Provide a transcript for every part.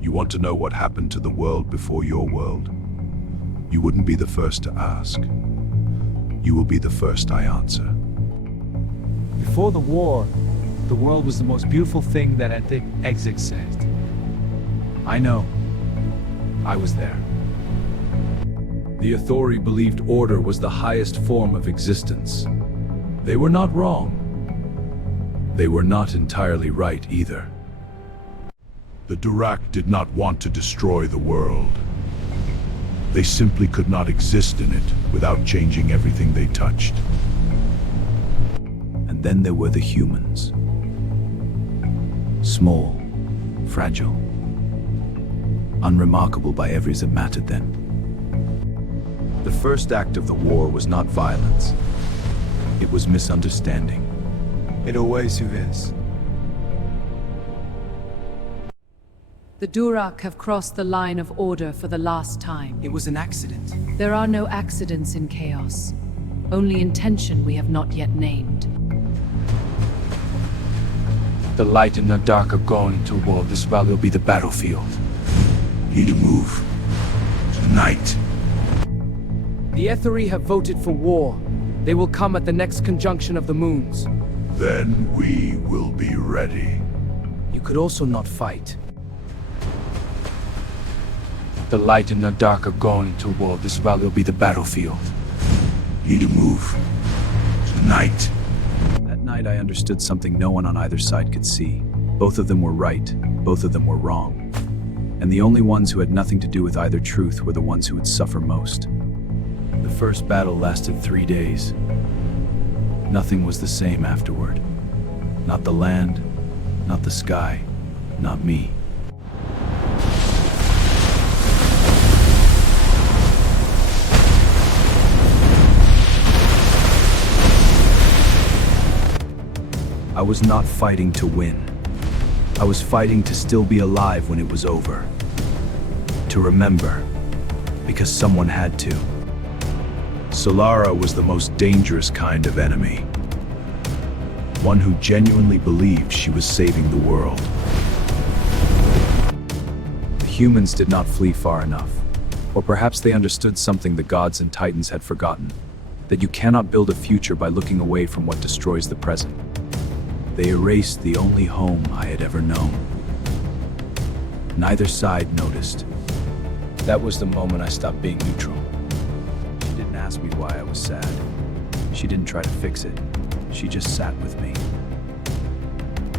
You want to know what happened to the world before your world? You wouldn't be the first to ask. You will be the first I answer. Before the war, the world was the most beautiful thing that had existed. I know. I was there. The authority believed order was the highest form of existence. They were not wrong. They were not entirely right either. The Durak did not want to destroy the world. They simply could not exist in it without changing everything they touched. And then there were the humans. Small, fragile, unremarkable by every that mattered then. The first act of the war was not violence. It was misunderstanding. It always is. The Durak have crossed the line of order for the last time. It was an accident. There are no accidents in chaos. Only intention we have not yet named. The light and the dark are going to war. This valley will be the battlefield. Need to move. Tonight. The Etheri have voted for war. They will come at the next conjunction of the moons. Then we will be ready. You could also not fight. The light and the dark are going to war. This valley will be the battlefield. Need to move. Tonight. That night I understood something no one on either side could see. Both of them were right, both of them were wrong. And the only ones who had nothing to do with either truth were the ones who would suffer most. The first battle lasted 3 days. Nothing was the same afterward. Not the land, not the sky, not me. I was not fighting to win. I was fighting to still be alive when it was over. To remember, because someone had to. Solara was the most dangerous kind of enemy. One who genuinely believed she was saving the world. The humans did not flee far enough. Or perhaps they understood something the gods and titans had forgotten. That you cannot build a future by looking away from what destroys the present. They erased the only home I had ever known. Neither side noticed. That was the moment I stopped being neutral. She didn't ask me why I was sad. She didn't try to fix it. She just sat with me.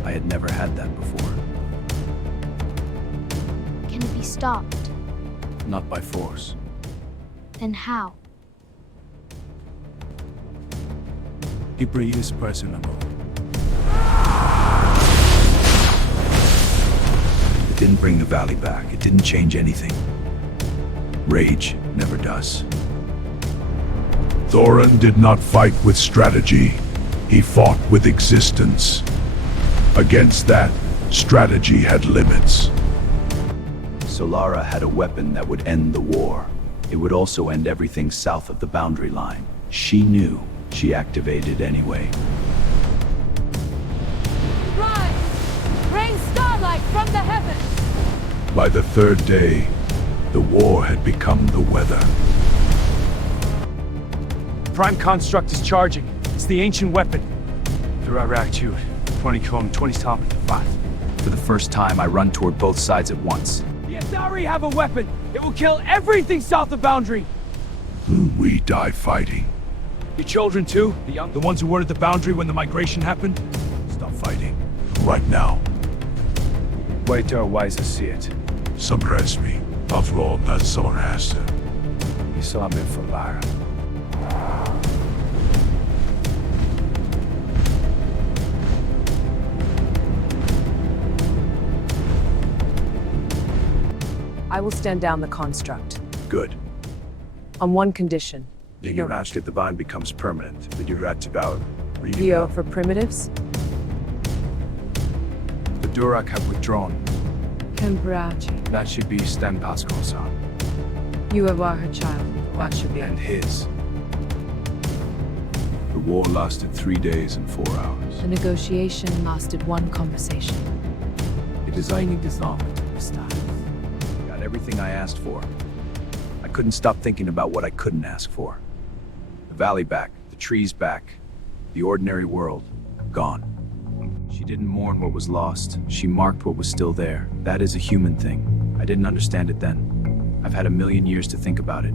I had never had that before. Can it be stopped? Not by force. Then how? Ibri is personable. It didn't bring the valley back. It didn't change anything. Rage never does. Thorin did not fight with strategy. He fought with existence. Against that, strategy had limits. Solara had a weapon that would end the war. It would also end everything south of the boundary line. She knew. She activated anyway. Rise! Rain starlight from the heavens! By the third day, the war had become the weather. Prime construct is charging. It's the ancient weapon. Through reactude. 20 cone, 20 top, 5. For the first time, I run toward both sides at once. The Etheri have a weapon. It will kill everything south of boundary. We die fighting. Your children too? The young, the ones who were at the boundary when the migration happened? Stop fighting. Right now. Wait till our wiser see it. Suppress me. After all, that someone has to. You saw me for Lara. I will stand down the construct. Good. On one condition. You ask if the bind becomes permanent. That you're at about. Rio for primitives? The Durak have withdrawn. Comprehension. That should be Stan Pascal's son. You are her child. That should be. And his. The war lasted 3 days and 4 hours. The negotiation lasted one conversation. It is only dissolved to start. everything I asked for. I couldn't stop thinking about what I couldn't ask for. The valley back, the trees back, the ordinary world, gone. She didn't mourn what was lost, she marked what was still there. That is a human thing. I didn't understand it then. I've had a million years to think about it.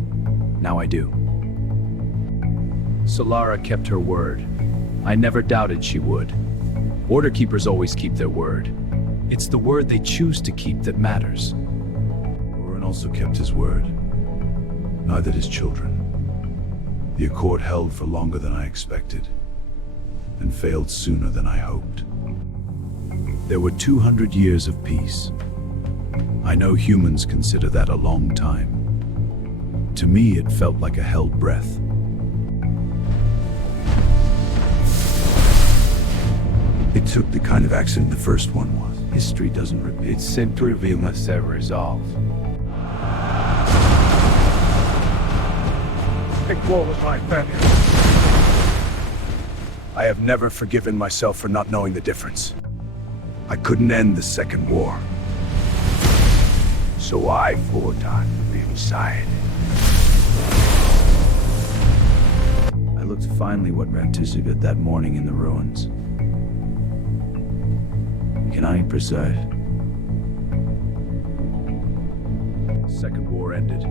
Now I do. Solara kept her word. I never doubted she would. Order keepers always keep their word. It's the word they choose to keep that matters. Oren also kept his word. Neither did his children. The accord held for longer than I expected, and failed sooner than I hoped. There were 200 years of peace. I know humans consider that a long time. To me, it felt like a held breath. It took the kind of accident the first one was. History doesn't repeat. It's simply we must have resolve. Big war was my failure. I have never forgiven myself for not knowing the difference. I couldn't end the Second War. So I fought on the inside. I looked finally what anticipated that morning in the ruins. Can I preside? The Second War ended.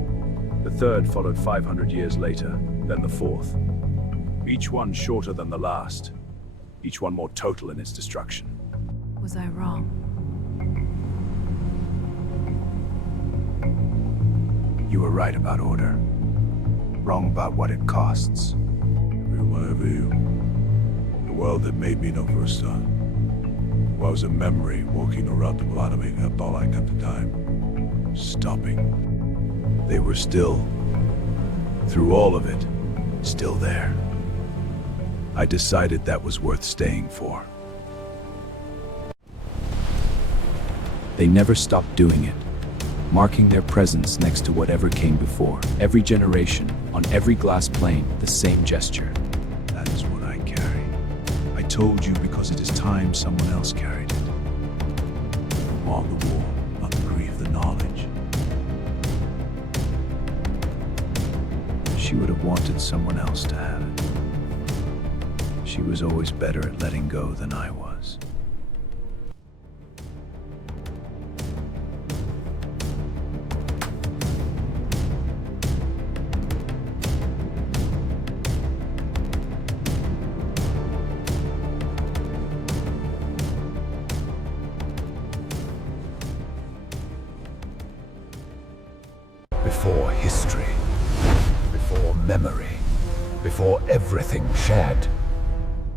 The third followed 500 years later, then the fourth. Each one shorter than the last. Each one more total in its destruction. Was I wrong? You were right about order. Wrong about what it costs. Every you. The world that made me no first son. I was a memory walking around the planet, making up all I got the time. Stopping. They were still, through all of it, still there. I decided that was worth staying for. They never stopped doing it, marking their presence next to whatever came before. Every generation, on every glass plane, the same gesture. That is what I carry. I told you because it is time someone else carried it. On the wall, not to grieve the knowledge. She would have wanted someone else to have it. She was always better at letting go than I was. Before history, before memory, before everything shared,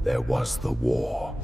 there was the war.